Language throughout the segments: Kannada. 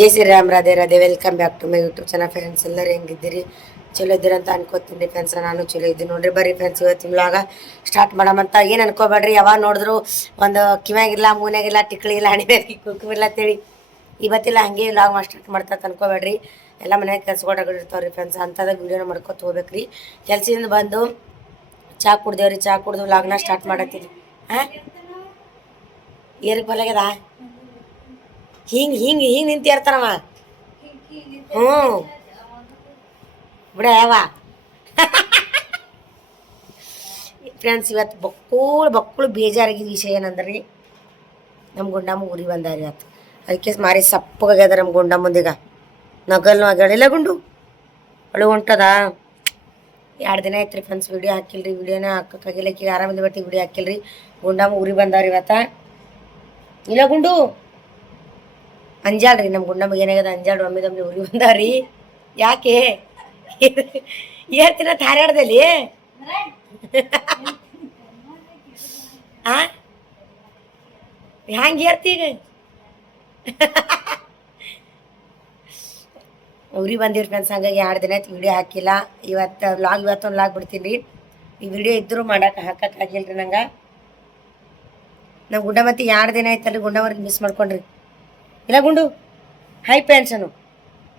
Jai Shriram, Radhe Radhe. Welcome back to my YouTube channel friends. ಎಲ್ಲರೂ ಹೆಂಗಿದ್ದೀರಿ? ಚಲೋ ಇದ್ದೀರಿ ಅಂತ ಅನ್ಕೋತೀನಿ ಫ್ರೆಂಡ್ಸ್. ನಾನು ಚಲೋ ಇದ್ದೀನಿ ನೋಡ್ರಿ. ಬರ್ರಿ ಫ್ರೆಂಡ್ಸ್, ಇವತ್ತಿನ ವ್ಲಾಗ ಸ್ಟಾರ್ಟ್ ಮಾಡಮಂತ. ಏನು ಅನ್ಕೋಬೇಡ್ರಿ, ಯಾವಾಗ ನೋಡಿದ್ರು ಒಂದು ಕಿವ್ಯಾಗಿಲ್ಲ, ಮೂನ್ಯಾಗಿಲ್ಲ, ಟಿಕ್ಳಿಲ್ಲ, ಹಣಿಬೇಕು ಕುಕ್ಕಿಲ್ಲ ಅಂತೇಳಿ ಇವತ್ತಿಲ್ಲ ಹಂಗೆ ವ್ಲಾಗ್ ಸ್ಟಾರ್ಟ್ ಮಾಡ್ತಾ ಅನ್ಕೋಬೇಡ್ರಿ. ಎಲ್ಲ ಮನ್ಯಾಗ ಕೆಲ್ಸಗಳು ಇರ್ತಾವ್ರಿ ಫ್ರೆಂಡ್ಸ್. ಅಂಥದ್ದು ವೀಡಿಯೋನ ಮಾಡ್ಕೊತ ಹೋಗ್ಬೇಕ್ರಿ. ಕೆಲ್ಸದಿಂದ ಬಂದು ಚಹಾ ಕುಡ್ದೇವ್ರಿ. ಚಹಾ ಕುಡ್ದು ವ್ಲಾಗ್ನ ಸ್ಟಾರ್ಟ್ ಮಾಡತ್ತೀರಿ. ಹಾಂ, ಏರಿಗೆ ಬರಲಾಗ್ಯದ? ಹಿಂಗೆ ಹಿಂಗೆ ಹಿಂಗೆ ನಿಂತಿರ್ತಾನವ. ಹ್ಞೂ ಬಿಡ ಯಾವ ಫ್ರೆಂಡ್ಸ್, ಇವತ್ತು ಬಕ್ಕುಳು ಬೇಜಾರಾಗಿದ್ದ ವಿಷಯ ಏನಂದ್ರಿ, ನಮ್ಮ ಗುಂಡಮ್ಮ ಊರಿಗೆ ಬಂದಾರಿ ಇವತ್ತು. ಅದಕ್ಕೆ ಮಾರಿ ಸಪ್ಪಗಾಗ್ಯದ ನಮ್ಮ ಗುಂಡ ಮುಂದೀಗ. ನಗಲ್ನು ಆಗ್ಯಾಳಿಲ್ಲ ಗುಂಡು, ಅಳು ಹೊಂಟದ. 2 ದಿನ ಆಯ್ತು ರೀ ಫ್ರೆಂಡ್ಸ್, ವಿಡಿಯೋ ಹಾಕಿಲ್ರಿ. ವಿಡಿಯೋನ ಹಾಕೋಕ್ಕಾಗಿಲ್ಲ, ಈಗ ಆರಾಮಿಂದ ಬಟ್ಟಿ ವಿಡಿಯೋ ಹಾಕಿಲ್ರಿ. ಗುಂಡಮ್ಮ ಊರಿಗೆ ಬಂದಾರಿ ಇವತ್ತ. ಇಲ್ಲ ಗುಂಡು ಅಂಜಾಳ್ರಿ, ನಮ್ಮ ಗುಂಡಮ್ಮಗೆ ಏನಾಗ್ಯದ ಅಂಜಾಳ್ರಿ. ಒಮ್ಮೆ ಊರಿಗೆ ಬಂದಾರಿ. ಯಾಕೆ ಏರ್ತಿನ ಧಾರವಾಡದಲ್ಲಿ? ಹಾಂ, ಹ್ಯಾಂಗೆ ಏರ್ತೀಗ? ಊರಿಗೆ ಬಂದಿರಿ ಫ್ರೆಂಡ್ಸ್. ಹಂಗಾಗಿ 2 ದಿನ ಆಯ್ತು ವಿಡಿಯೋ ಹಾಕಿಲ್ಲ. ಇವತ್ತೊಂದು ಲಾಗ್ ಬಿಡ್ತೀನಿ ರೀ. ಈ ವಿಡಿಯೋ ಇದ್ದರೂ ಹಾಕೋಕ್ಕಾಗಿಲ್ರಿ ನಂಗೆ. ನಮ್ಮ ಗುಂಡ ಮತ್ತೆ 2 ದಿನ ಆಯ್ತಲ್ರಿ ಗುಂಡವ್ರಿಗೆ ಮಿಸ್ ಮಾಡ್ಕೊಂಡ್ರಿ. ಇಲ್ಲ ಗುಂಡು ಹೈ ಪೆನ್ಷನು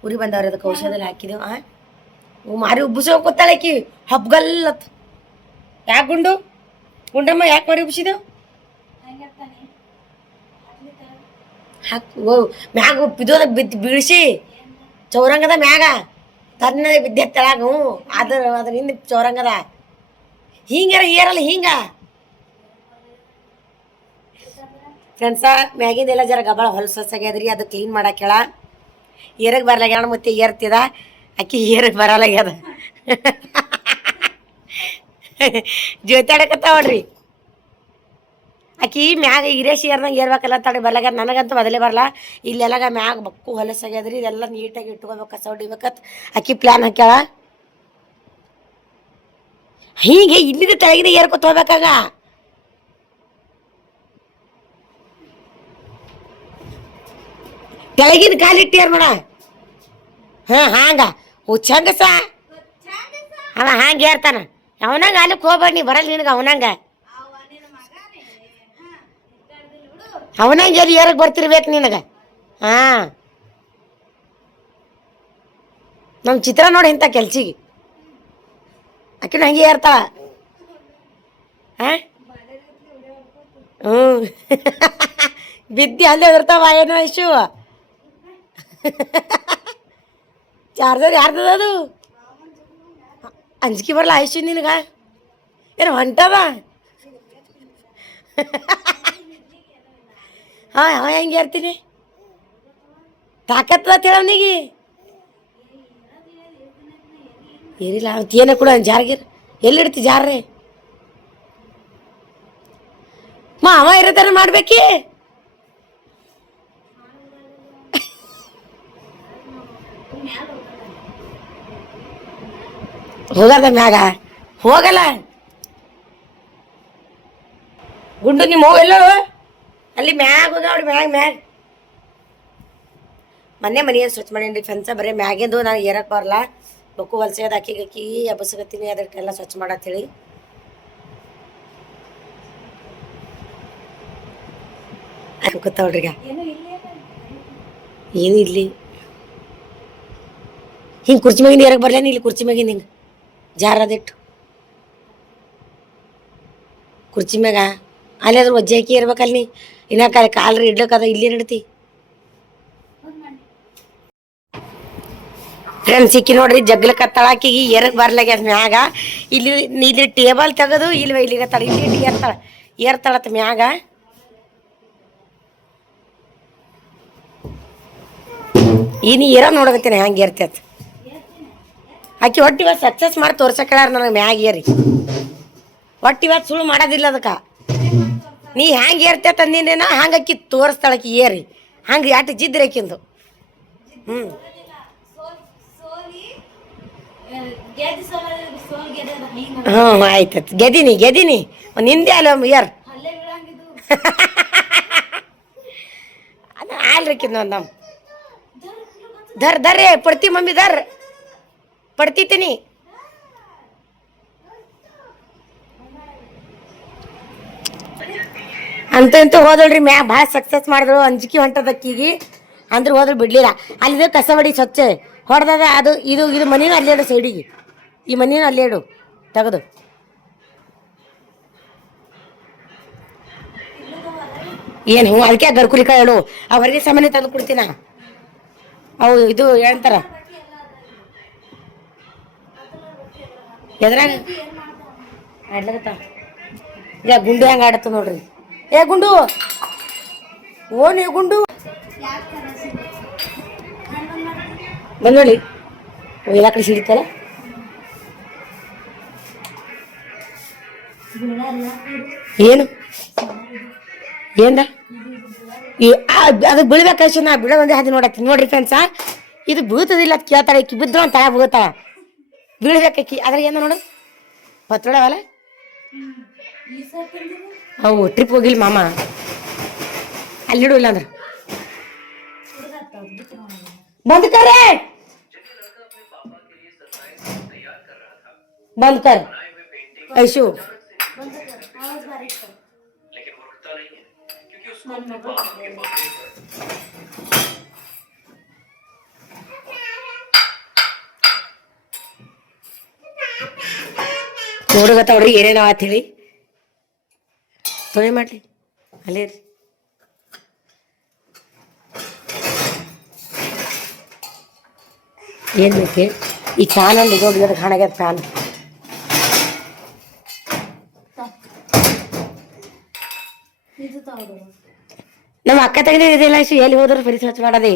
ಊರಿಗೆ ಬಂದವ್ರಿ. ಅದಕ್ಕೆ ಔಷಧದಲ್ಲಿ ಹಾಕಿದೆವು. ಮಾರಿ ಉಬ್ಬಿಸೋ ಕೂತಾಳಕಿ ಹಬ್ಗಲ್ಲತ್. ಯಾಕೆ ಗುಂಡು? ಗುಂಡಮ್ಮ ಯಾಕೆ ಮಾರಿ ಉಬ್ಬಿಸಿದೆವು? ಓ ಮ್ಯಾಗ ಬಿದ್ದೋದ ಬೀಳಿಸಿ ಚೌರಂಗದ ಮ್ಯಾಗ ತನ್ನ ಬಿದ್ದೆ ತೆಳಗ. ಅದ್ರ ಹಿಂದೆ ಚೌರಂಗದ ಹಿಂಗಾರ ಏರಲ್ಲ ಹಿಂಗ ಫ್ರೆಂಡ್ಸ. ಮ್ಯಾಗಿಂದೆಲ್ಲ ಜರ ಗಬಳ ಹೊಲಸಾಗ್ಯದ್ರಿ, ಅದು ಕ್ಲೀನ್ ಮಾಡಾಕೇಳ. ಏರಗೆ ಬರ್ಲಾಗ್ಯಾಣ, ಮತ್ತೆ ಏರ್ತಿದ ಅಕ್ಕಿ ಏರಕ್ಕೆ ಬರಲ್ಲಾಗ್ಯದ. ಜೋತಾಡಕತ್ತಾವಡ್ರಿ ಅಕ್ಕಿ ಮ್ಯಾಗ ಇರೇಶಿ ಏರ್ದಂಗೆ ಏರ್ಬೇಕಲ್ಲ ತಡೆ ಬರ್ಲಾಗ್ಯದ. ನನಗಂತೂ ಮೊದಲೇ ಬರಲ್ಲ. ಇಲ್ಲೆಲ್ಲ ಮ್ಯಾಗ ಬಕ್ಕು ಹೊಲಸಾಗ್ಯದ್ರಿ. ಇದೆಲ್ಲ ನೀಟಾಗಿ ಇಟ್ಕೋಬೇಕು, ಕಸ ಹೊಡಿಬೇಕತ್ ಅಕ್ಕಿ ಪ್ಲ್ಯಾನ್ ಹಾಕ್ಯಾಳ. ಹೀಗೆ ಇಲ್ಲಿಂದ ತೆಳಗಿದ ಏರ್ಕೊತ ಹೋಗ್ಬೇಕಾಗ. ತೆಳಗಿನ ಕಾಲಿಟ್ಟು ಏರ್ ನೋಡ. ಹಾಂ ಹಾಂಗ ಹುಚ್ಚಂಗಸ ಅವ ಹಾಂಗೆ ಏರ್ತಾನ. ಅವನಂಗೆ ಅಲ್ಲಿಗೆ ಹೋಗ್ಬೇಡ, ನೀ ಬರಲ್ಲ ನಿನಗೆ. ಅವನಂಗೆ ಎಲ್ಲಿ ಏರಕ್ಕೆ ಬರ್ತಿರ್ಬೇಕು ನಿನಗೆ. ಹಾಂ, ನಮ್ಮ ಚಿತ್ರ ನೋಡಿ ಇಂಥ ಕೆಲ್ಸಿಗೆ ಆಕಿನ ಹಂಗೆ ಏರ್ತಾಳ. ಹಾಂ ಹ್ಞೂ ಬಿದ್ದಿ ಅಲ್ಲೇ ಇರ್ತಾವ ಏನೋ ಇಶ್ಯೂ. ಚಾರ್ಜರ್ ಯಾರ್ದದ ಅದು? ಅಂಜಿಕೆ ಬರಲ್ಲ ಆಯ್ಸು ನಿನಗೆ? ಏನು ಹೊಂಟದ? ಹಾಂ ಅವ ಹೆಂಗೆ ಇರ್ತೀನಿ ತಾಕತ್ತದ ತಿಳವನಿಗೆ. ಏನಿಲ್ಲ ಅವತ್ತು ಏನೇ ಕೂಡ ಜಾರ್ಗಿರ್ ಎಲ್ಲಿಡ್ತಿ ಜಾರ್ರೆ ಅವ ಇರೋ ಥರ ಮಾಡ್ಬೇಕಿ. ಹೋಗದ ಮ್ಯಾಗ ಹೋಗಲ್ಲ ಗುಂಡು. ನಿಮ್ಮ ಹೋಗಲ್ಲ ಅಲ್ಲಿ ಮ್ಯಾಗ ಹೋಗ ನೋಡಿ. ಮ್ಯಾಗ ಮನೆಯನ್ನು ಸ್ವಚ್ಛ ಮಾಡೀನಿ ಫ್ರೆಂಡ್ಸ. ಬರೀ ಮ್ಯಾಗಿಂದು ನಾನು ಏರಕ್ಕೆ ಬರಲ್ಲ. ಬಕ್ಕು ಹೊಲ್ಸೋದು ಅಕ್ಕಿ ಎಬ್ಬಸಕತ್ತೀನಿ. ಅದಕ್ಕೆಲ್ಲ ಸ್ವಚ್ಛ ಮಾಡತ್ತೇಳಿ ಗೊತ್ತವ್ರಿಗ ಏನು ಇಲ್ಲಿ ಹಿಂಗೆ ಕುರ್ಚಿ ಮ್ಯಾಗಿಂದ ಏರಕ್ಕೆ ಬರಲೇನು? ಇಲ್ಲಿ ಕುರ್ಚಿ ಮ್ಯಾಗಿಂದ ಹಿಂಗೆ ಜಾರದಿಟ್ಟು ಕುರ್ಚಿ ಮ್ಯಾಗ ಅಲ್ಲಿ ಅದ್ರ ಒಜ್ಜೆ ಹಾಕಿ ಇರ್ಬೇಕಲ್ಲಿ. ನೀ ಇನ್ನ ಕಾಲ್ರಿ ಇಡ್ಲಕ್ಕದ ಇಲ್ಲಿ ನಡ್ತಿ ಫ್ರೆಂಡ್ಸ್. ಸಿಕ್ಕಿ ನೋಡ್ರಿ ಜಗ್ಲ ಕತ್ತಾಳಾಕಿಗೆ ಏರಕ್ಕೆ ಬರ್ಲಾಗ್ಯದ ಮ್ಯಾಗ. ಇಲ್ಲಿ ಟೇಬಲ್ ತೆಗೆದು ಇಲ್ಲಿಗೆ ತಳ ಇಲ್ಲಿ ಏರ್ತಾಳತ್ತ ಮ್ಯಾಗ. ನೀ ಏರೋ ನೋಡಕತ್ತೀನಿ ಹ್ಯಾಂಗೆ ಏರ್ತೈತೆ ಆಕಿ. ಒಟ್ಟು ಇವತ್ತು ಸಕ್ಸಸ್ ಮಾಡಿ ತೋರ್ಸಕ್ಕಾರ ನನಗೆ ಮ್ಯಾಗ ಏರಿ. ಒಟ್ಟು ಇವತ್ತು ಸುಳ್ಳು ಮಾಡೋದಿಲ್ಲ ಅದಕ್ಕೆ. ನೀ ಹ್ಯಾಂಗೆ ಏರ್ತೈತೆ ಅಂದಿನೇನ ಹಂಗೆ ಅಕ್ಕಿ ತೋರಿಸ್ತಾಳಕಿ ಏರಿ. ಹಂಗೆ ಯಾಟ ಜಿದ್ರಿ ಆಕಿಂದು. ಹ್ಞೂ ಹ್ಞೂ ಆಯ್ತತ್. ಗೆದೀನಿ ನಿಂದೆ ಅಲ್ಲ ಯಾರು ಅದು ಆಲ್ರಿಕಿಂದ ಒಂದು धर रे पडती मम्मी धर पडती तिनी ಅಂತ ಹೋದಳ್ರಿ ಮ್ಯಾ ಭಾಳ ಸಕ್ಸಸ್ ಮಾಡಿದ್ರು ಅಂಜಿಕೆ ಹೊಂಟದಕ್ಕಿಗಿ ಅಂದ್ರೆ ಹೋದ್ರು ಬಿಡ್ಲಿಲ್ಲ ಅಲ್ಲಿದೆ ಕಸ ಹೊಡಿ ಸ್ವಚ್ಛ ಹೊಡೆದಾಗ ಅದು ಇದು ಮನೇನು ಅಲ್ಲೇ ಇಡು ಸೈಡಿಗೆ ಈ ಮನೇನು ಅಲ್ಲೇ ಇಡು ತೆಗೆದು ಏನು ಹ್ಞೂ ಅದಕ್ಕೆ ಗರ್ಕುಲಿಕಾಯಿ ಹೇಳು ಆ ಹೊರಗೆ ಸಾಮಾನ್ಯ ತಂದು ಕೊಡ್ತೀನ ಅವು ಇದು ಹೇಳ್ತಾರ ಎದ್ರಾಗ ಆಡ್ಲಕತ್ತ ಈಗ ಗುಂಡು ಹೆಂಗೆ ಆಡತ್ತ ನೋಡ್ರಿ ಏ ಗುಂಡು ಓನ್ ಗುಂಡು ಬಂದ್ ನೋಡಿ ಎಲ್ಲ ಕಡೆ ಸಿಡಿತಲ್ಲ ಏನು ಏನ್ದ ಅದು ಬೀಳ್ಬೇಕಾಯ್ತು ನಾ ಬಿಡೋದೊಂದೇ ಹಾದಿ ನೋಡತ್ತೀನಿ ನೋಡ್ರಿ ಫ್ರೆಂಡ್ಸ ಇದು ಬೀಳ್ತದಿಲ್ಲ ಅದು ಕೇಳ್ತಾಳೆ ಇಕ್ಕಿ ಬಿದ್ರು ಅಂತ ಬೀಳ್ತಾಳ ಬೀಳ್ಬೇಕಿ ಅದ್ರಾಗ ಏನು ನೋಡು ಪತ್ರೊಳವಲ್ಲ ಅವು ಟ್ರಿಪ್ ಹೋಗಿಲ್ಲ ಮಾಮ ಅಲ್ಲಿಡು ಇಲ್ಲ ಅಂದ್ರೆ बंद कर रे बंद कर ऐशु ನೋಡಗತ್ತವ್ರಿ ಏನೇನೋ ಆತ್ ಹೇಳಿ ತೊಳೆ ಮಾಡ್ಲಿ ಅಲ್ಲೇ ರೀ ಏನು ಬೇಕು ಈ ಫ್ಯಾನಲ್ಲಿ ಹೋಗಿದ್ರೆ ಕಾಣಾಗ್ಯದ ಫ್ಯಾನ್ ನಮ್ಮ ಅಕ್ಕ ತಂಗಿ ಇದೆಲ್ಲ ಎಲ್ಲಿ ಹೋದ್ರು ಬರೀ ಸ್ವಚ್ಛ ಮಾಡೋದೇ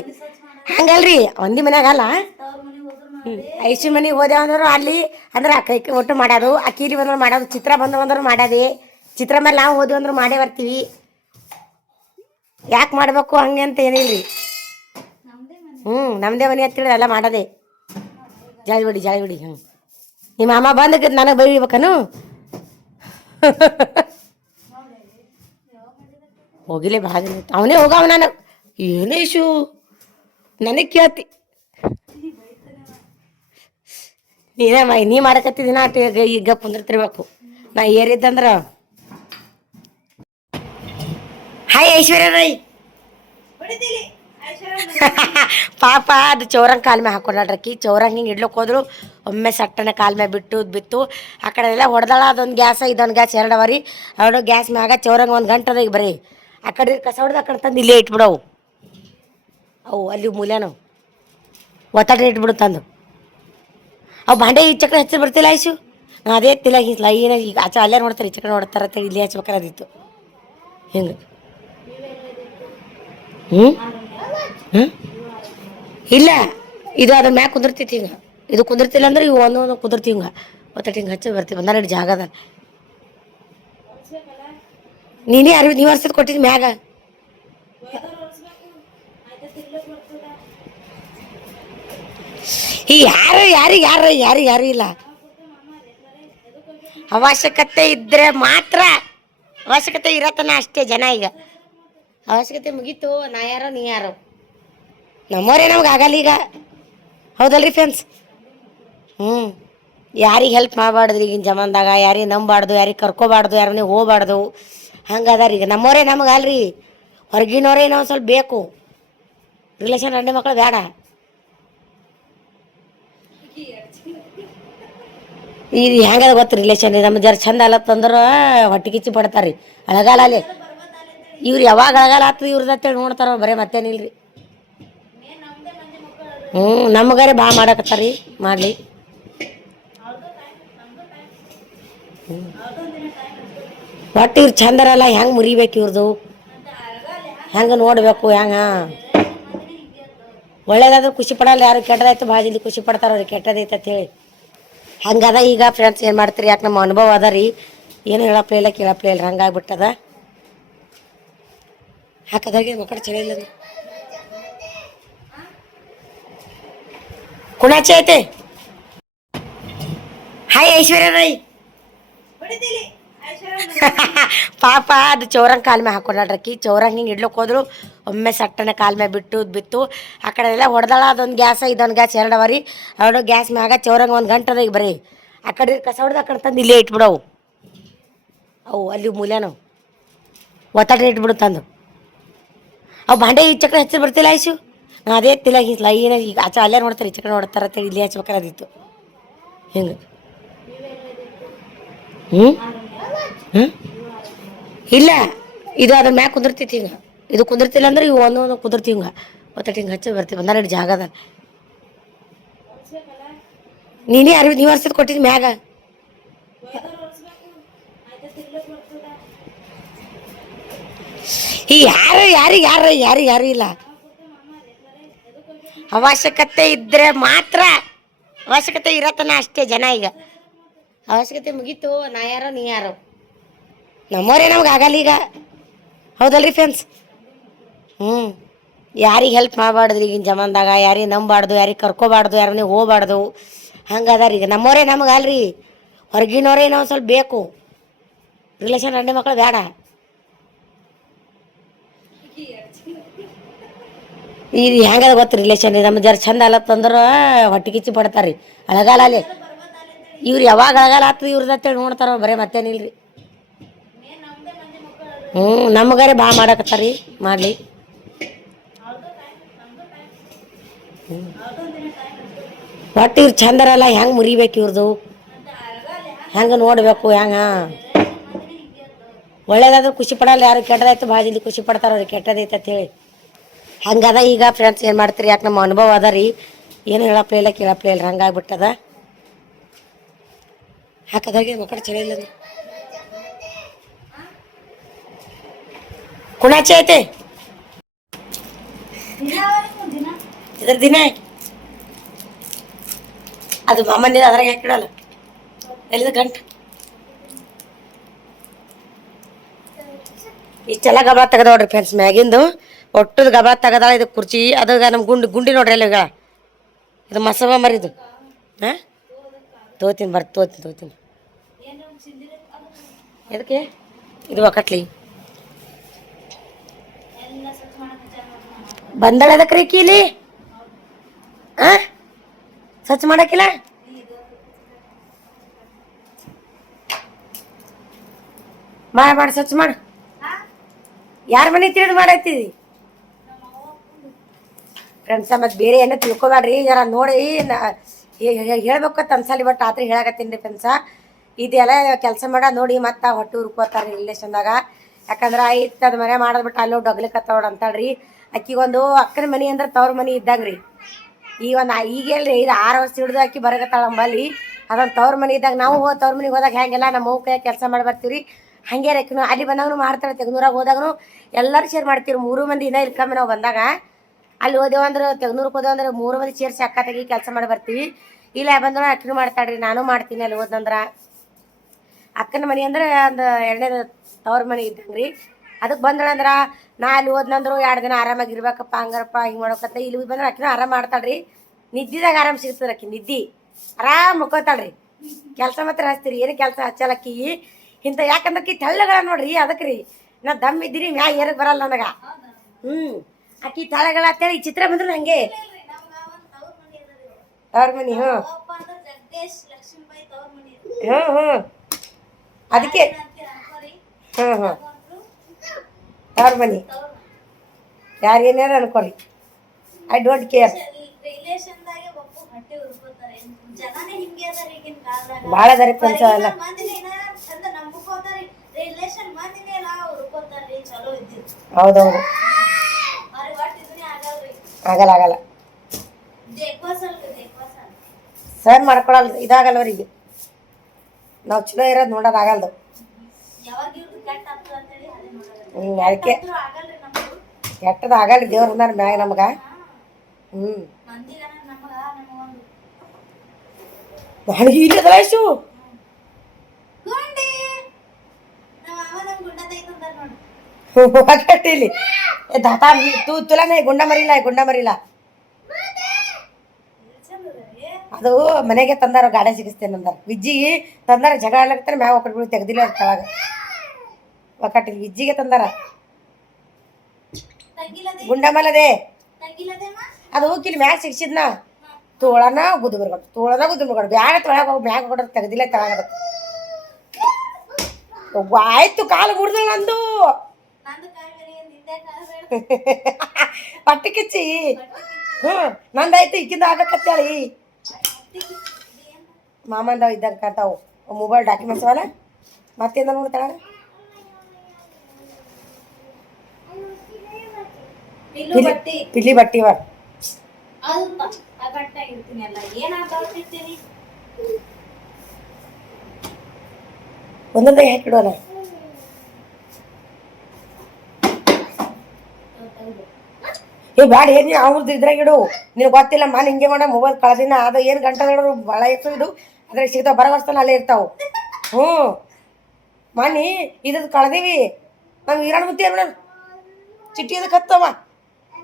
ಹಂಗಲ್ರಿ ಒಂದಿ ಮನ್ಯಾಗ ಅಲ್ಲ ಐಶು ಮನೆಗೆ ಹೋದೆ ಅಂದ್ರು ಅಲ್ಲಿ ಅಂದ್ರೆ ಅಕ್ಕ ಒಟ್ಟು ಮಾಡೋದು ಅಕ್ಕಿಲಿ ಬಂದ್ರು ಮಾಡೋದು ಚಿತ್ರ ಬಂದ್ರು ಮಾಡೋದೇ ಚಿತ್ರ ಮೇಲೆ ನಾವು ಹೋದ್ವಿ ಅಂದ್ರು ಮಾಡೇ ಬರ್ತೀವಿ ಯಾಕೆ ಮಾಡ್ಬೇಕು ಹಂಗೆ ಅಂತ ಏನಿಲ್ರಿ ನಮ್ಮದೇ ಮನೆ ಹತ್ತಿರ ಎಲ್ಲ ಮಾಡೋದೇ ಜಾಳಿ ಬಿಡಿ ನಿಮ್ಮ ಅಮ್ಮ ಬಂದ ನನಗೆ ಬೈಬೇಕನು ಹೋಗಿಲ್ಲ ಭಾಳ ದಿನ ಅವನೇ ಹೋಗವ ನಾನು ಏನೇ ಇಶು ನನಗೆ ಕೇಳ್ತಿ ನೀನೇ ನೀ ಮಾಡಕತ್ತಿದ್ದೀನ ಈಗ ಕುಂದಿರ್ತಿರ್ಬೇಕು ನಾ ಏರಿದ್ದಂದ್ರ ಹಾಯ್ ಐಶ್ವರ್ಯ ರೈ ಪಾಪ ಅದು ಚೌರಂಗ್ ಕಾಲ್ ಮ್ಯಾಗ ಹಾಕೊಂಡ್ರಕ್ಕಿ ಚೌರಂಗ್ ಹಿಂಗೆ ಇಡ್ಲಕ್ಕೆ ಹೋದ್ರು ಒಮ್ಮೆ ಸಟ್ಟನೆ ಕಾಲ್ ಮ್ಯಾಗ ಬಿತ್ತು ಆ ಕಡೆ ಎಲ್ಲ ಹೊಡೆದಾಳ ಅದೊಂದು ಗ್ಯಾಸ ಇದೊಂದು ಗ್ಯಾಸ್ ಎರಡು ಅವರಿ ಎರಡು ಗ್ಯಾಸ್ ಮ್ಯಾಗ ಚೌರಂಗ್ ಒಂದು ಗಂಟೆ ಈಗ ಬರೀ ಆ ಕಡೆ ಕಸ ಹೊಡೆದು ಆ ಕಡೆ ತಂದು ಇಲ್ಲೇ ಇಟ್ಬಿಡವು ಅವು ಅಲ್ಲಿ ಮೂಲೆನವು ಒತ್ತಡ ಇಟ್ಬಿಡು ತಂದು ಅವು ಭಾಂಡೆ ಈ ಚಕ್ರ ಹಚ್ಚಿ ಬರ್ತಿಲ್ಲ ಆಯ್ಸು ಅದೇ ತಿಲ್ಲ ಲೈನ ಈಗ ಆಚೆ ಅಲ್ಲೇ ನೋಡ್ತಾರೆ ಈ ಚಕ್ರ ನೋಡ್ತಾರೆ ಅಂತೇಳಿ ಇಲ್ಲಿ ಹಚ್ಬೇಕಾದಿತ್ತು ಹಿಂಗೆ ಇಲ್ಲ ಇದು ಅದ್ರ ಮ್ಯಾಗ ಕುಂದಿರ್ತೈತಿ ಹಿಂಗೆ ಇದು ಕುಂದಿರ್ತಿಲ್ಲ ಅಂದ್ರೆ ಇವು ಒಂದೊಂದು ಕುದಿರ್ತೀವಿ ಹಿಂಗೆ ಒತ್ತಟ್ಟು ಹಿಂಗೆ ಹಚ್ಚಿ ಬರ್ತೀವಿ ಒಂದೆರಡು ಜಾಗದ ನೀನೇ ನೀವು ವರ್ಷದ ಕೊಟ್ಟಿದ್ದು ಮ್ಯಾಗ ಈ ಯಾರು ಇಲ್ಲ ಅವಶ್ಯಕತೆ ಇದ್ರೆ ಮಾತ್ರ ಅವಶ್ಯಕತೆ ಇರತ್ತನ ಅಷ್ಟೇ ಜನ ಈಗ ಅವಶ್ಯಕತೆ ಮುಗೀತು ನಾ ಯಾರೋ ನೀ ಯಾರೋ ನಮ್ಮವರೇ ನಮ್ಗೆ ಆಗಲ್ಲ ಈಗ ಹೌದಲ್ರಿ ಫ್ರೆಂಡ್ಸ್ ಯಾರಿಗೆ ಹೆಲ್ಪ್ ಮಾಡಬಾರ್ದು ಈಗಿನ ಜಮಾನ್ದಾಗ ಯಾರಿಗೆ ನಂಬಾರ್ದು ಯಾರಿಗೆ ಕರ್ಕೋಬಾರ್ದು ಯಾರನ್ನೇ ಹೋಗ್ಬಾರ್ದು ಹಂಗದಾರ ಈಗ ನಮ್ಮವರೇ ನಮ್ಗೆ ಅಲ್ರಿ ಹೊರಗಿನವರೇ ಏನೋ ಒಂದು ಸ್ವಲ್ಪ ಬೇಕು ರಿಲೇಷನ್ ಗಂಡೆ ಮಕ್ಕಳು ಬೇಡ ಈಗ ಹೆಂಗದ ಗೊತ್ತು ರಿಲೇಷನ್ ನಮ್ಮ ಜರ ಚಂದ ಅಲ್ಲತ್ತಂದ್ರೆ ಹೊಟ್ಟೆ ಕಿಚ್ಚಿ ಪಡ್ತಾರೆ ರೀ ಅಳಗಾಲ ಅಲ್ಲಿ ಇವ್ರು ಯಾವಾಗ ಅಳಗಾಲ ಆಗ್ತದೆ ಇವ್ರದ್ದು ಅಂತೇಳಿ ನೋಡ್ತಾರ ಬರೀ ಮತ್ತೇನಿಲ್ರಿ ನಮಗಾರೆ ಭಾಳ ಮಾಡಕತ್ತಾರ ರೀ ಮಾಡಲಿ ಒಟ್ಟು ಇವ್ರು ಚಂದರಲ್ಲ ಹೆಂಗೆ ಮುರಿಬೇಕು ಇವ್ರದು ಹೆಂಗೆ ನೋಡಬೇಕು ಹೆಂಗೆ ಒಳ್ಳೇದಾದ್ರೂ ಖುಷಿ ಪಡಲ್ಲ ಯಾರು ಕೆಟ್ಟದಾಯ್ತು ಭಾಳ ಜಲ್ದಿ ಖುಷಿ ಪಡ್ತಾರ ಅವ್ರಿಗೆ ಕೆಟ್ಟದೈತೆ ಅಂತೇಳಿ ಹಂಗದ ಈಗ ಫ್ರೆಂಡ್ಸ್ ಏನು ಮಾಡ್ತೀರಿ ಯಾಕೆ ನಮ್ಮ ಅನುಭವ ಅದ ರೀ ಏನು ಹೇಳಪ್ಲೇ ಇಲ್ಲ ಕೇಳಪ್ಲೇ ಇಲ್ಲ ಹಂಗಾಗ್ಬಿಟ್ಟದ ಹಾಕದಾಗೆ ಮಕ್ಕಳು ಚಳಿ ಇಲ್ಲ ಕುಣಾಚೆ ಐತೆ ಹಾಯ್ ಐಶ್ವರ್ಯ ರೈ ಪಾಪ ಅದು ಚೌರಂಗ್ ಕಾಲ್ ಮ್ಯಾಗ ಹಾಕೊಂಡ್ರಕ್ಕಿ ಚೌರಂಗ್ ಹಿಂಗೆ ಇಡ್ಲಕ್ಕೆ ಹೋದ್ರು ಒಮ್ಮೆ ಸಟ್ಟನೆ ಕಾಲ್ ಮ್ಯಾಗ ಬಿತ್ತು ಆ ಕಡೆ ಎಲ್ಲ ಹೊಡೆದಾಳ. ಅದೊಂದು ಗ್ಯಾಸ ಇದೊಂದು ಗ್ಯಾಸ್ ಎರಡು ಅವರಿ ಎರಡು ಗ್ಯಾಸ್ ಮ್ಯಾಗ ಚೌರಂಗೆ ಒಂದು ಗಂಟೆ ಈಗ ಬರೀ ಆ ಕಡೆ ಕಸ ಹೊಡೆದು ಆ ಕಡೆ ತಂದು ಇಲ್ಲೇ ಇಟ್ಬಿಡವು. ಅವು ಅಲ್ಲಿ ಮೂಲ್ಯನವು ಒತ್ತಡ ಇಟ್ಬಿಡು ತಂದು. ಅವು ಭಾಂಡೆ ಈ ಚಕ್ರ ಹಚ್ಚಿ ಬರ್ತಿಲ್ಲ ಆಯ್ಸು. ಅದೇ ತಿಲ್ಲ ಲೈನ ಈಗ ಆಚೆ ಅಲ್ಲೇ ನೋಡ್ತಾರೆ, ಈ ಚಕ್ರ ನೋಡ್ತಾರೆ ಅಂತೇಳಿ ಇಲ್ಲಿ ಹಚ್ಬೇಕಾದಿತ್ತು ಹಿಂಗೆ. ಹ್ಞೂ ಹ್ಞೂ ಇಲ್ಲ, ಇದು ಅದ್ರ ಮ್ಯಾಗ ಕುಂದಿರ್ತೈತಿ. ಹಿಂಗೆ ಇದು ಕುಂದಿರ್ತಿಲ್ಲ ಅಂದ್ರೆ ಇವು ಒಂದೊಂದು ಕುದಿರ್ತೀವಿ. ಹಿಂಗೆ ಒತ್ತಟ್ಟು ಹಿಂಗೆ ಹಚ್ಚಿ ಬರ್ತೀವಿ. ಬಂದ ಜಾಗದ ನೀನೇ ನೀವು ವರ್ಷದ ಕೊಟ್ಟಿದ್ದು ಮ್ಯಾಗ. ಈ ಯಾರು ಇಲ್ಲ. ಅವಶ್ಯಕತೆ ಇದ್ರೆ ಮಾತ್ರ, ಅವಶ್ಯಕತೆ ಇರತ್ತನ ಅಷ್ಟೇ ಜನ. ಈಗ ಅವಶ್ಯಕತೆ ಮುಗೀತು, ನಾ ಯಾರೋ ನೀ ಯಾರೋ ನಮ್ಮವರೇ ನಮ್ಗೆ ಆಗಲ್ಲ ಈಗ. ಹೌದಲ್ರಿ ಫ್ರೆಂಡ್ಸ್? ಯಾರಿಗೆ ಹೆಲ್ಪ್ ಮಾಡಬಾರ್ದು ಈಗಿನ ಜಮಾನ್ದಾಗ. ಯಾರಿಗೆ ನಂಬಾರ್ದು, ಯಾರಿಗೆ ಕರ್ಕೋಬಾರ್ದು, ಯಾರನ್ನೇ ಹೋಗ್ಬಾರ್ದು. ಹಂಗೆ ಅದಾರ ಈಗ. ನಮ್ಮವರೇ ನಮ್ಗೆ ಅಲ್ರಿ, ಹೊರಗಿನವರೇ ಏನೋ ಒಂದು ಸ್ವಲ್ಪ ಬೇಕು. ರಿಲೇಷನ್ ಗಂಡ ಮಕ್ಕಳು ಬೇಡ. ಇದು ಹೆಂಗದ ಗೊತ್ತು ರಿಲೇಷನ್? ನಮ್ಮ ಜರ ಚಂದ ಅಲ್ಲತ್ತಂದ್ರೆ ಹೊಟ್ಟೆ ಕಿಚ್ಚಿ ಪಡ್ತಾರೆ ರೀ. ಅಳಗಾಲ ಅಲ್ಲಿ ಇವ್ರು ಯಾವಾಗ ಅಳಗಾಲ ಆಗ್ತದೆ ಇವ್ರದಂತೇಳಿ ನೋಡ್ತಾರ ಬರೀ, ಮತ್ತೇನಿಲ್ರಿ. ನಮಗಾರೆ ಭಾಳ ಮಾಡಕತ್ತಾರ ರೀ, ಮಾಡಲಿ. ಒಟ್ಟು ಇವ್ರು ಚಂದರಲ್ಲ, ಹೆಂಗೆ ಮುರಿಬೇಕು ಇವ್ರದು, ಹೆಂಗೆ ನೋಡಬೇಕು, ಹೆಂಗೆ ಒಳ್ಳೇದಾದ್ರೂ ಖುಷಿ ಪಡಲ್ಲ ಯಾರು. ಕೆಟ್ಟದಾಯ್ತು ಭಾಳ ಜಲ್ದಿ ಖುಷಿ ಪಡ್ತಾರೆ ಅವ್ರಿಗೆ ಕೆಟ್ಟದೈತೆ ಅಂತೇಳಿ. ಹಂಗದ ಈಗ ಫ್ರೆಂಡ್ಸ್. ಏನು ಮಾಡ್ತೀರಿ? ಯಾಕೆ ನಮ್ಮ ಅನುಭವ ಅದ ರೀ, ಏನು ಹೇಳಪ್ಲೇ ಇಲ್ಲ ಕೇಳಪ್ಲೇ ಇಲ್ಲ, ಹಂಗಾಗ್ಬಿಟ್ಟದ. ಹಾಕದಾಗೆ ಮಕ್ಕಳು ಚಲೋ ಇಲ್ಲ ಕುಣಾಚೆ ಐತೆ ಇದ್ರ ದಿನ. ಅದು ಮಾಮಂದಿರ ಅದ್ರಾಗ ಹಾಕಿಡಲ್ಲ ಎಲ್ಲಿದ ಗಂಟು. ಇಷ್ಟೆಲ್ಲ ಗಬ ತೆಗದ ನೋಡ್ರಿ ಫ್ರೆಂಡ್ಸ್, ಮ್ಯಾಗಿಂದು ಒಟ್ಟದ ಗಬ ತೆಗದಾಳ. ಇದು ಕುರ್ಚಿ ಅದಾಗ ನಮ್ಮ ಗುಂಡಿ ನೋಡ್ರಿ ಎಲ್ಲ. ಈಗ ಇದು ಮಸಬ ಮರಿದು. ಹಾಂ ತೋತೀನಿ ತೋತೀನಿ. ಎದಕ್ಕೆ ಇದು ಒಕ್ಕಟ್ಲಿ ಬಂದಳ ಅದಕ್ಕೆ ರೀ ಕೀಲಿ? ಹಾಂ ಸ್ವಚ್ಛ ಮಾಡಕ್ಕಿಲ್ಲ? ಮಾಡಿ ಸ್ವಚ್ಛ ಮಾಡು. ಯಾರ ಮನೆ ತಿಳಿದು ಮಾಡೈತಿದಿ ಫ್ರೆಂಡ್ಸ? ಮತ್ತು ಬೇರೆ ಏನೋ ತಿಳ್ಕೊಬೇಡ್ರಿ, ಜರ ನೋಡಿ ಹೇಳ್ಬೇಕತ್ತ ಅನ್ಸಲಿ. ಬಟ್ ಆತ್ರಿ ಹೇಳಕತ್ತೀನಿ ರೀ ಫ್ರೆಂಡ್ಸ. ಇದೆಲ್ಲ ಕೆಲಸ ಮಾಡ ನೋಡಿ ಮತ್ತೆ ಹೊಟ್ಟೆ ಹುರ್ಕೋತಾರೆ ರಿಲೇಷನ್ದಾಗ. ಯಾಕಂದ್ರೆ ಐತದ ಮನೆ ಮಾಡೋದು ಬಿಟ್ಟು ಅಲ್ಲೋ ಡಗ್ಲಿಕತ್ತವಡ ಅಂತಾಳ್ರಿ. ಅಕ್ಕಿಗೊಂದು ಅಕ್ಕನ ಮನೆ ಅಂದ್ರೆ ತವ್ರ ಮನೆ ಇದ್ದಂಗೆ ರೀ. ಈಗೆಲ್ರಿ ಇದು 6 ವರ್ಷ ಹಿಡಿದು ಅಕ್ಕಿ ಬರಕತ್ತಾಳ ಅಂಬಲ್ಲಿ. ಅದೊಂದು ತವ್ರ ಮನೆ ಇದ್ದಾಗ ನಾವು ತವ್ರ ಮನೆಗೆ ಹೋದಾಗ ಹೆಂಗೆಲ್ಲ ನಮ್ಮ ಅವ್ವ ಕೈ ಕೆಲಸ ಮಾಡಿ ಬರ್ತೀವಿ. ಹಾಗೆ ರೆಕ್ನು ಅಲ್ಲಿ ಬಂದಾಗೂ ಮಾಡ್ತಾಳೆ. ತೆಗ್ನೂರಾಗ ಹೋದಾಗೂ ಎಲ್ಲರೂ ಶೇರ್ ಮಾಡ್ತೀವಿ. 3 ಮಂದಿ ಇನ್ನೂ ಇಲ್ಕಮ್ಮೆ ನಾವು ಬಂದಾಗ. ಅಲ್ಲಿ ಹೋದೆವಂದ್ರೆ ತೆಗ್ನೂರಕ್ಕೆ ಹೋದೆವಂದ್ರೆ 3 ಮಂದಿ ಸೇರಿಸಿ ಅಕ್ಕ ತೆಗಿ ಕೆಲಸ ಮಾಡಿ ಬರ್ತೀವಿ. ಇಲ್ಲ ಬಂದ್ರೆ ಅಕ್ಕನೂ ಮಾಡ್ತಾಳ್ರಿ, ನಾನು ಮಾಡ್ತೀನಿ. ಅಲ್ಲಿ ಹೋದಂದ್ರೆ ಅಕ್ಕನ ಮನೆ ಅಂದ್ರೆ ಒಂದು 2ನೇ ತವ್ರ ಮನೆ ಇದ್ದಂಗೆ ರೀ. ಅದಕ್ಕೆ ಬಂದಳಂದ್ರೆ ನಾ ಅಲ್ಲಿ ಹೋದ್ನಂದ್ರು 2 ದಿನ ಆರಾಮಾಗಿ ಇರ್ಬೇಕಪ್ಪ, ಹಂಗಾರಪ್ಪ ಹಿಂಗೆ ಮಾಡೋಕತ್ತ. ಇಲ್ಲಿ ಬಂದ್ರೆ ಅಕ್ಕಿನೂ ಆರಾಮ ಮಾಡ್ತಾಳ್ರಿ. ನಿದ್ದಿದಾಗ ಆರಾಮ ಸಿಗ್ತದೆ ಅಕ್ಕಿ. ನಿದ್ದಿ ಆರಾಮ್ ಮುಕ್ಕೋತಾಳ್ರಿ. ಕೆಲಸ ಮಾತ್ರ ಹಚ್ತೀರಿ, ಏನು ಕೆಲಸ ಹಚ್ಚಲಕ್ಕಿ ಇಂಥ. ಯಾಕಂದ್ರೆ ಅಕ್ಕಿ ತೆಳ್ಳಗಳ ನೋಡ್ರಿ, ಅದಕ್ಕೆ ರೀ ನಾ ದಮ್ ಇದ್ದೀರಿ ಮ್ಯಾ ಏರಕ್ಕೆ ಬರಲ್ಲ ನನಗೆ. ಅಕ್ಕಿ ತೆಳ್ಳಗಳ ಅಂತೇಳಿ ಈ ಚಿತ್ರ ಬಂದ್ರೆ ಹಂಗೆ ತವ್ರ ಮನೆ. ಅದಕ್ಕೆ ತವ್ರ ಮನೆ ಯಾರು ಏನಾರ ಅನ್ಕೊಳ್ಳಿ, ಐ ಡೋಂಟ್ ಕೇರ್. ಭಾಳ ಅದ ರೀ ಫ್ರೆಂಡ್ಸ್ ಅವೆಲ್ಲ. ಹೌದೌದು, ಆಗಲ್ಲ ಸರ್ ಮಾಡ್ಕೊಳಲ್ಲ. ಇದಾಗಲ್ವರಿಗೆ ನಾವು ಚಲೋ ಇರೋದು ನೋಡೋದು ಆಗಲ್ದು. ಅದಕ್ಕೆ ಕೆಟ್ಟದ ಆಗಲ್ಲ ದೇವ್ರ ಮ್ಯಾಗ ನಮ್ಗೆ. ನನಗೆ ಇಲ್ಲದ ವಯಸ್ಸು ಇಲ್ಲಿ ತುಲ ಗುಂಡ ಮರಿಲ್ಲ. ಅದು ಮನೆಗೆ ತಂದಾರ, ಗಾಡಿ ಸಿಗಿಸ್ತೇನೆ ಅಂದಾರ. ವಿಜ್ಜಿಗೆ ತಂದಾರ, ಜಗಳ ಆಡ್ಲಕ್ತಾರೆ. ಮ್ಯಾಗ ಒಕ್ಕಟ್ಬಿಟ್ಟು ತೆಗ್ದಿಲ್ಲ ಕೆಳಗ ಒಕ್ಕಟ್ಟಿಲ್ಲ. ವಿಜ್ಜಿಗೆ ತಂದಾರ. ಗುಂಡಮಲದೆ ಅದು ಹೋಗಿಲ್ ಮ್ಯಾಗ ಸಿಕ್ಸಿದ್ನ ತೋಳನ ಗುದ್ದು ಬ್ಯಾಡ ತೊಳಗ ಹೋಗಿ ಮ್ಯಾಗ ಕೊಡೋದು ತೆಗ್ದಿಲ್ಲ ತಳಗದ ಆಯ್ತು ಕಾಲು ಮುರಿದ ನಂದು ಪಟ್ಟಿ ಕಿಚ್ಚಿ ನಂದಾಯ್ತು ಇಕ್ಕಿಂದ ಆಗ್ಬೇಕತ್ತೇಳಿ ಮಾಮಂದವ್ ಇದ್ದಂಗೆ ಕಾಂತಾವು ಮೊಬೈಲ್ ಡಾಕ್ಯುಮೆಂಟ್ಸ್ ಅವಲ್ಲ ಮತ್ತೇನ ನೋಡ್ತಾಳ ಪಿಲ್ಲಿ ಬಟ್ಟಿವ ಒಂದೊಂದಾಗ ಹಾಕಿಡೋಣ ಬ್ಯಾಡ ಏನ್ ಅವ್ರದ್ದು ಇದ್ರಾಗ ಇಡು ನಿನಗೆ ಗೊತ್ತಿಲ್ಲ ಮನೆ ಹಿಂಗೆ ಮಾಡ ಮೊಬೈಲ್ ಕಳೆದಿನ ಅದು ಏನು ಗಂಟೆ ನೋಡ್ರು ಭಾಳ ಇತ್ತು ಇದು ಅದ್ರಾಗ ಸಿಗ್ತಾವ ಬರವರ್ಸ್ತಾನ ಅಲ್ಲೇ ಇರ್ತಾವೆ ಮನಿ ಇದ್ರದ್ದು ಕಳ್ದೀವಿ ನಾವು ಇರಾಣ ಮುತ್ತಿ ಮೇಡಮ್ ಚಿಟ್ಟಿ ಅದಕ್ಕೆ ಹತ್ತವ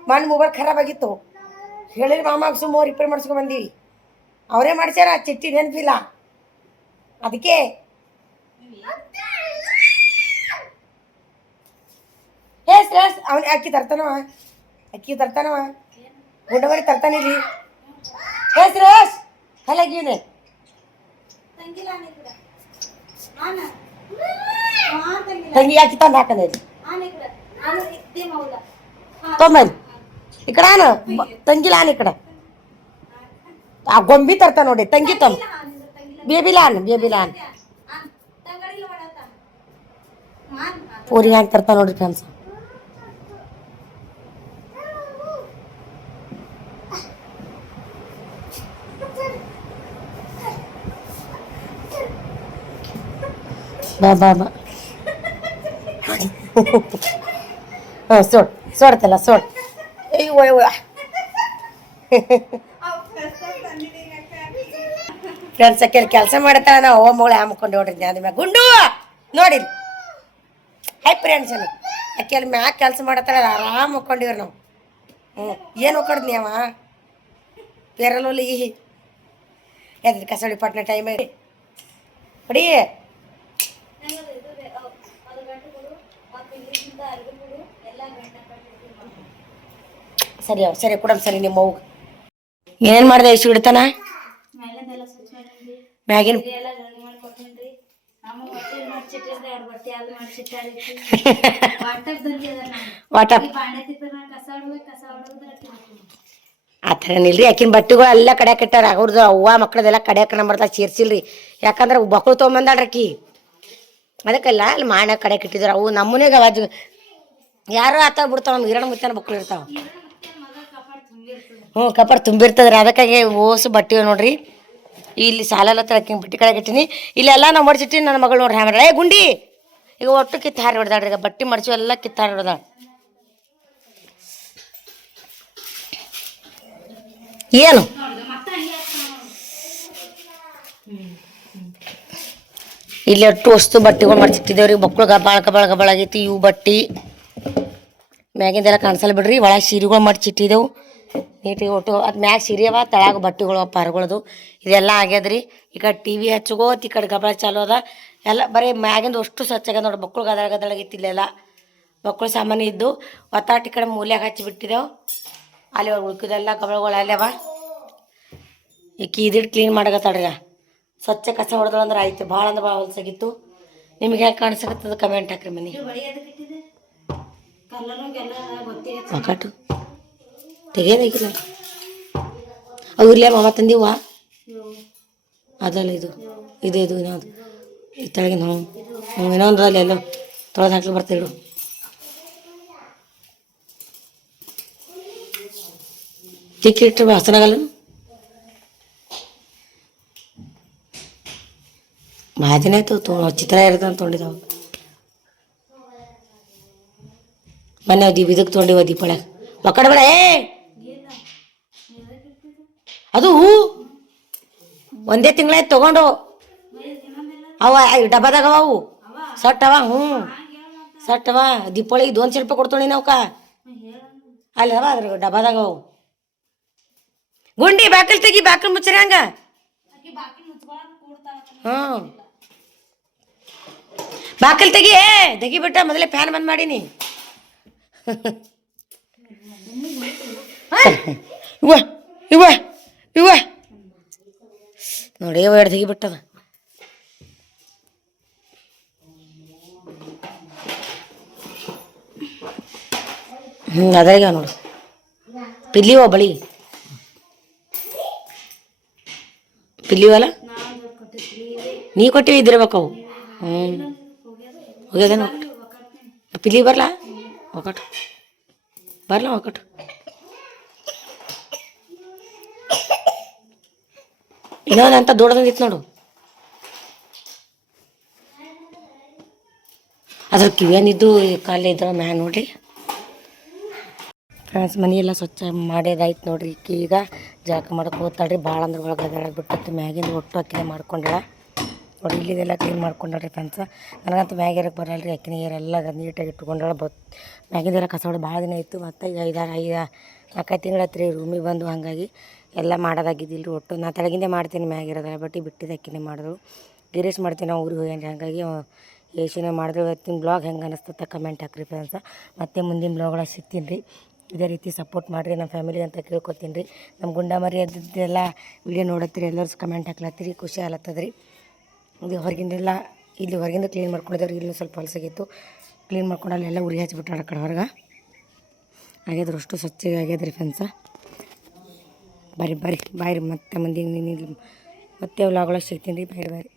ಮನೆ ಮೊಬೈಲ್ ಖರಾಬ್ ಆಗಿತ್ತು ಹೇಳಿರಿ ಮಾಮಾಗ ಸುಮಾರು ರಿಪೇರ್ ಮಾಡಿಸ್ಕೊಂಡ್ ಬಂದೀವಿ ಅವರೇ ಮಾಡ್ಸ್ಯಾರ ಚಿಟ್ಟಿ ನೆನಪಿಲ್ಲ ಅದಕ್ಕೆ ಶ್ರೇಷ್ಠ ಅವನು ಅಕ್ಕಿ ತರ್ತಾನವ ಗುಂಡಮರಿ ತರ್ತಾನಿಲ್ಲಿ ಶ್ರೇಷ್ಠ ಹಲಗೀನೆ ತಂಗಿ ಅಕ್ಕಿ ತಂದು ಹಾಕಂದ ತೊಂಬಲ್ಲಿ ಈ ಕಡೆ ತಂಗಿಲ ಈ ಕಡೆ ಆ ಗೊಂಬಿ ತರ್ತಾ ನೋಡಿ ತಂಗಿ ತೊಂಬ ಬೇಬಿಲಾನ್ ಪೂರಿ ಹ್ಯಾಂಗೆ ತರ್ತಾ ನೋಡ್ರಿ ಫ್ರೆಂಡ್ಸ್ ಬಾ ಹಾಂ ಸೋಡ್ತಲ್ಲ ಅಯ್ಯೋ ಫ್ರೆಂಡ್ಸ್ ಕೆಲಸ ಮಾಡತ್ತಾಳ ನಾವು ಅವ್ವ ಮಗಳು ಹಾಮ್ಕೊಂಡು ನೋಡ್ರಿ ಅದ ಮ್ಯಾಗ ಗುಂಡು ನೋಡಿ ಹೈ ಫ್ರೆಂಡ್ಸ್ ಅಕ್ಕಿ ಅಲ್ಲಿ ಮ್ಯಾಗ ಕೆಲಸ ಮಾಡತ್ತಾಳ ಆರಾಮ್ ಮುಕ್ಕೊಂಡಿವ್ರಿ ನಾವು ಏನು ಮುಕ್ಕೊಂಡ್ನಿ ಅವ ಪೇರಲೋಲಿ ಎದ್ ಕಸಡಿ ಪಟ್ನ ಟೈಮ್ ಹೊಡಿ ಸರಿ ಕೊಡಮ್ ಸರಿ ನಿಮ್ಮ ಅವ್ಗ ಏನೇನು ಮಾಡಿದೆ ಇಷ್ಟು ಹಿಡ್ತಾನ ಮ್ಯಾಗಿನ ವಾಟಪ್ ಆ ಥರ ನಿಲ್ರಿ ಆಕಿನ ಬಟ್ಟೆಗಳು ಎಲ್ಲ ಕಡ್ಯಾಕ ಇಟ್ಟಾರ ಅವ್ರದ್ದು ಅವ್ವ ಮಕ್ಳದೆಲ್ಲ ಕಡ್ಯಾಕ ನಂಬರ್ದಾಗ ಸೇರ್ಸಿಲ್ರಿ ಯಾಕಂದ್ರೆ ಮಕ್ಕಳು ತೊಗೊಂಬಂದಾಳ್ರಿ ಆಕಿ ಅದಕ್ಕೆಲ್ಲ ಅಲ್ಲಿ ಮಾಡ ಕಡ್ಯಾಕ ಇಟ್ಟಿದ್ರು ಅವು ನಮ್ಮನೆಗೆ ಅವಾಜು ಯಾರು ಆತ ಬಿಡ್ತಾವ ನಮ್ಗೆ ಇರೋಣ ಮುತ್ತಾನ ಮಕ್ಕಳು ಇರ್ತಾವ ಕಪರ್ ತುಂಬಿರ್ತದ್ರಿ ಅದಕ್ಕಾಗಿ ಓಸು ಬಟ್ಟೆ ನೋಡ್ರಿ ಇಲ್ಲಿ ಸಾಲೆಲ್ಲ ತಳಕಿಂಗ್ ಬಟ್ಟೆ ಕಡೆ ಇಟ್ಟಿನಿ ಇಲ್ಲೆಲ್ಲ ನಾವು ಮಡ್ಚಿಟ್ಟಿನಿ ನನ್ನ ಮಗಳು ನೋಡ್ರಿ ಆಮೇಲೆ ಗುಂಡಿ ಈಗ ಒಟ್ಟು ಕಿತ್ತಾರಿ ಹೊಡೆದಾಳ್ರಿ ಈಗ ಬಟ್ಟೆ ಮಡ್ಚು ಎಲ್ಲ ಕಿತ್ತಾರಿ ಹೊಡೆದಾಳ ಏನು ಇಲ್ಲಿ ಒಟ್ಟು ವಸ್ತು ಬಟ್ಟೆಗಳು ಮಡ್ಚಿಟ್ಟಿದ್ದೇವ್ರಿ ಮಕ್ಕಳು ಗಬಾಳ ಆಗೈತಿ ಇವು ಬಟ್ಟೆ ಮ್ಯಾಗಿಂದೆಲ್ಲ ಕಾಣಿಸಲ್ಲ ಬಿಡ್ರಿ ಒಳಗೆ ಸೀರೆಗಳು ಮಡ್ಚಿಟ್ಟಿದ್ದೆವು ನೀಟಿಗೆ ಒಟ್ಟು ಅದು ಮ್ಯಾಗ ಸೀರೆ ಅವ ತಳಗ ಬಟ್ಟೆಗಳು ಪಾರ್ಗಳದು ಇದೆಲ್ಲ ಆಗ್ಯದ್ರಿ ಈ ಕಡೆ ಟಿ ವಿ ಹಚ್ಕೋತ ಈ ಕಡೆ ಗಬಳ ಚಾಲು ಅದ ಎಲ್ಲ ಬರೀ ಮ್ಯಾಗಿಂದ ಅಷ್ಟು ಸ್ವಚ್ಛ ಆಗ್ಯದ ನೋಡಿ ಮಕ್ಕಳು ಗದಳಗಿತ್ತು ಇಲ್ಲೆಲ್ಲ ಮಕ್ಕಳು ಸಾಮಾನು ಇದ್ದು ಒತ್ತಾಟಿ ಕಡೆ ಮೂಲ್ಯಾಗ ಹಚ್ಚಿಬಿಟ್ಟಿದ್ದೆವು ಅಲ್ಲಿ ಅವ್ರು ಉಳ್ಕಿದೆಲ್ಲ ಗಬಳಗಳು ಅಲ್ಲವ ಈಕಿ ಇದಿಟ್ಟು ಕ್ಲೀನ್ ಮಾಡಕತ್ತಾಳ್ರಿ ಸ್ವಚ್ಛ ಕಸ ಹೊಡೆದಳಂದ್ರೆ ಆಯ್ತು ಭಾಳ ಅಂದ್ರೆ ಭಾಳ ಹೊಲ್ಸಾಗಿತ್ತು ನಿಮ್ಗೆ ಯಾಕೆ ಕಾಣಿಸಕತ್ತದ ಕಮೆಂಟ್ ಹಾಕ್ರಿ ಮನೆ ಸಾಕಾಟು ತೆಗೆಯೋದಾಗಿಲ್ಲ ಅವು ಇರ್ಲಿ ಮಾಮ ತಂದಿವ ಅದಲ್ಲ ಇದು ಇನ್ನೊಂದು ಈ ತೆಳಗಿನ ಇನ್ನೊಂದು ಅಲ್ಲಿ ಎಲ್ಲೋ ತೊಳೆದು ಹಾಕ್ಲಿ ಬರ್ತಾ ಇಡು ತಿಕ್ಕಿಟ್ರೆ ವಾಸನಾಗಲ್ಲ ಭಾಳ ದಿನ ಆಯ್ತು ಚಿತ್ರ ಇರ್ತಂತ ತೊಗೊಂಡಿದ್ದಾವ ಮೊನ್ನೆ ಇದಕ್ಕೆ ತೊಗೊಂಡಿವ ದೀಪಾಳ್ಯಾಗ ಒಕ್ಕಡ ಬೇಡ ಅದು ಒಂದೇ ತಿಂಗಳಾಯ್ತು ತೊಗೊಂಡು ಅವ ಡಬ್ಬದಾಗ ಅವು ಸಟ್ಟವ ಸಟ್ಟವ ದೀಪಾವಳಿಗೆ 200 ರೂಪಾಯಿ ಕೊಡ್ತೋಣಿ ನಾವ್ಕ ಅಲ್ಲಿ ಅವ ಅದ್ರ ಡಬ್ಬದಾಗ ಅವು ಗುಂಡಿ ಬಾಕಲ್ ತೆಗಿ ಬಾಕಲ್ ಮುಚ್ಚರಿ ಹಂಗ ಬಾಕಲ್ ತೆಗಿ ಬಿಟ್ಟ ಮೊದಲೇ ಫ್ಯಾನ್ ಬಂದ್ ಮಾಡೀನಿ ಇವ ಇವ ಇವ ನೋಡಿ ಇವ ಹಿಡ್ದು ಬಿಟ್ಟದ. ಅದ್ರಾಗ ನೋಡು ಪಿಲ್ಲಿವ ಬಳಿ ಪಿಲ್ಲಿವಲ್ಲ ನೀ ಕೊಟ್ಟಿವಿ ಇದ್ದಿರ್ಬೇಕವು. ಹೋಗ್ಯದೇನು ಪಿಲ್ಲಿ ಬರಲ್ಲ ಒಕ್ಕಟ್ಟು ಬರಲ್ಲ ಒಕ್ಕಟ್ಟು. ಇನ್ನೊಂದು ಅಂತ ದೊಡ್ಡದಂಗಿತ್ತು ನೋಡು. ಅದ್ರ ಕಿವಿಯನಿದ್ದು ಕಾಲೇ ಇದ್ರ ಮ್ಯಾಗ ನೋಡ್ರಿ ಫ್ರೆಂಡ್ಸ್. ಮನೆಯೆಲ್ಲ ಸ್ವಚ್ಛ ಮಾಡೋದಾಯ್ತು ನೋಡ್ರಿ. ಈಗ ಜಳಕ ಮಾಡಕ್ಕೆ ಹೋಗ್ತಾಳ್ರಿ. ಭಾಳ ಅಂದ್ರೆ ಒಳಗೆ ಅದೊಳಗೆ ಬಿಟ್ಟತ್ತು ಮ್ಯಾಗಿಂದ ಒಟ್ಟು ಅಕ್ಕಿನೇ ಮಾಡ್ಕೊಂಡಾಳ ನೋಡಿ. ಇಲ್ಲಿದೆಲ್ಲ ಕ್ಲೀನ್ ಮಾಡ್ಕೊಂಡಾಳ್ರಿ ಫ್ರೆಂಡ್ಸ್. ನನಗಂತೂ ಮ್ಯಾಗಿರಕ್ಕೆ ಬರಲ್ಲ ರೀ. ಅಕ್ಕಿನ ನೀರೆಲ್ಲ ನೀಟಾಗಿ ಇಟ್ಕೊಂಡಾಳ. ಮ್ಯಾಗಿಂದೆಲ್ಲ ಕಸೋಡು ಭಾಳ ದಿನ ಇತ್ತು. ಮತ್ತು ಈಗ 4 ತಿಂಗಳು ಆಯ್ತು ರೀ ರೂಮಿಗೆ ಬಂದು. ಹಾಗಾಗಿ ಎಲ್ಲ ಮಾಡೋದಾಗಿದ್ದಿಲ್ಲ ರೀ. ಒಟ್ಟು ನಾ ತೆಳಗಿಂದೇ ಮಾಡ್ತೀನಿ, ಮ್ಯಾಗಿರೋದಲ್ಲ ಬಟ್ಟೆ ಬಿಟ್ಟಿದ್ದು ಅಕ್ಕಿನೇ ಮಾಡಿದ್ರು. ಗಿರೀಶ್ ಮಾಡ್ತೀನಿ, ನಾವು ಊರಿಗೆ ಹೋಗ್ಯಾನ್ರಿ. ಹಾಗಾಗಿ ಏಷಿನೇ ಮಾಡಿದ್ರು. ಇವತ್ತಿನ ಬ್ಲಾಗ್ ಹೆಂಗೆ ಅನಿಸ್ತತ್ತ ಕಮೆಂಟ್ ಹಾಕ್ರಿ ಫ್ರೆಂಡ್ಸ. ಮತ್ತು ಮುಂದಿನ ಬ್ಲಾಗ್ಗಳ ಸಿಗ್ತೀನಿ ರೀ. ಇದೇ ರೀತಿ ಸಪೋರ್ಟ್ ಮಾಡಿರಿ ನಮ್ಮ ಫ್ಯಾಮಿಲಿ ಅಂತ ಕೇಳ್ಕೊತೀನಿ ರೀ. ನಮ್ಮ ಗುಂಡ ಮರಿ ಅದೆಲ್ಲ ವಿಡಿಯೋ ನೋಡತ್ತೀರಿ, ಎಲ್ಲರೂ ಕಮೆಂಟ್ ಹಾಕ್ಲತ್ತೀರಿ, ಖುಷಿ ಆಗ್ಲತ್ತದ್ರಿ. ಇದು ಹೊರಗಿಂದೆಲ್ಲ ಇಲ್ಲಿ ಹೊರಗಿಂದ ಕ್ಲೀನ್ ಮಾಡ್ಕೊಂಡಿದ್ದಾರೆ. ಇಲ್ಲಿ ಸ್ವಲ್ಪ ಹೊಲಸಾಗಿತ್ತು, ಕ್ಲೀನ್ ಮಾಡ್ಕೊಂಡು ಅಲ್ಲೆಲ್ಲ ಉರಿ ಹಚ್ಚಿಬಿಟ್ಟಾರ ಆ ಕಡೆ ಹೊರಗೆ. ಆಗ್ಯದ್ರ ಅಷ್ಟು ಸ್ವಚ್ಛಗೆ ಆಗ್ಯದ್ರಿ ಫ್ರೆಂಡ್ಸ. ಬರ್ರಿ ಬಾಯ್ ರೀ. ಮತ್ತೆ ಮುಂದಿನ ಮತ್ತೆ ವ್ಲಾಗೊಳಗೆ ಸಿಗ್ತೀನಿ ರೀ. ಬಾಯ್.